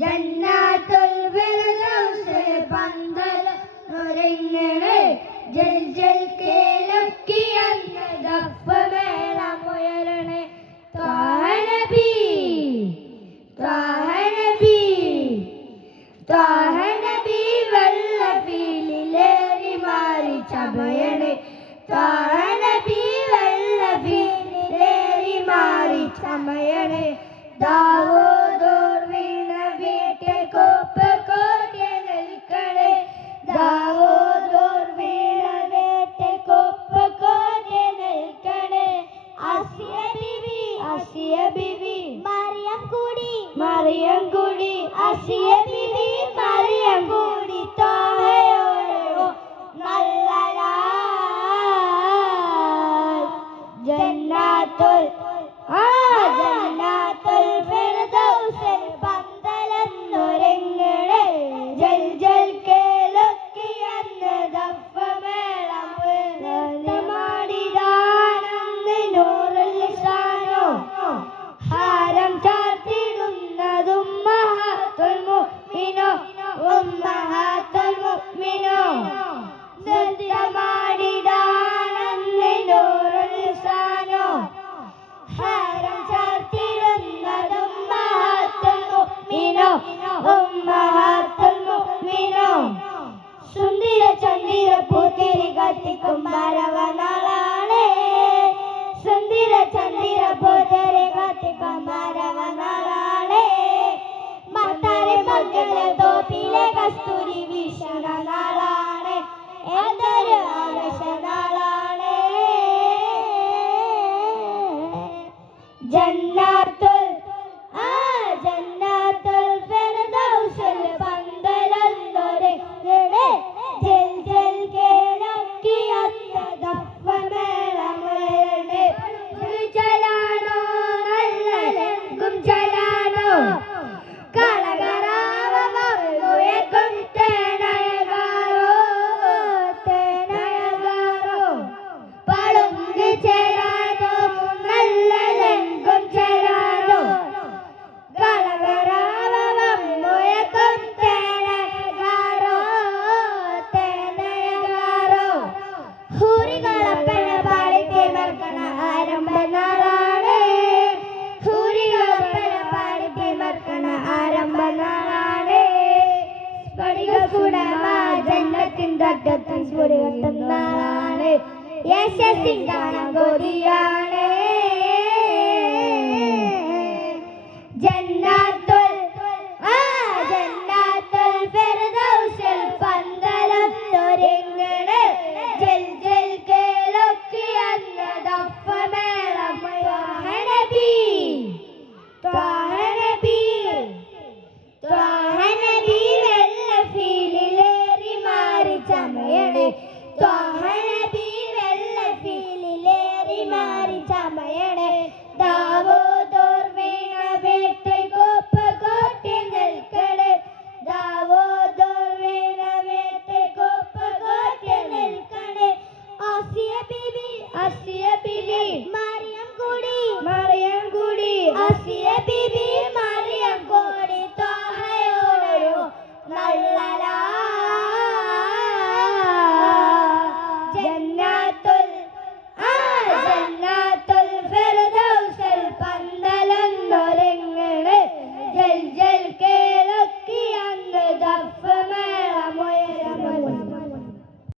ജന്നാത്തോ ആ ജന്നാത്തുൽ ഫിർദൗസിൽ ജൽ ജൽ ഹാരം janna വട്ടത്തിൽ ചുരുകത്തുന്നാളാണ് യശസ്സിൻ കാണാൻ കൊതിയാണ്. Baby.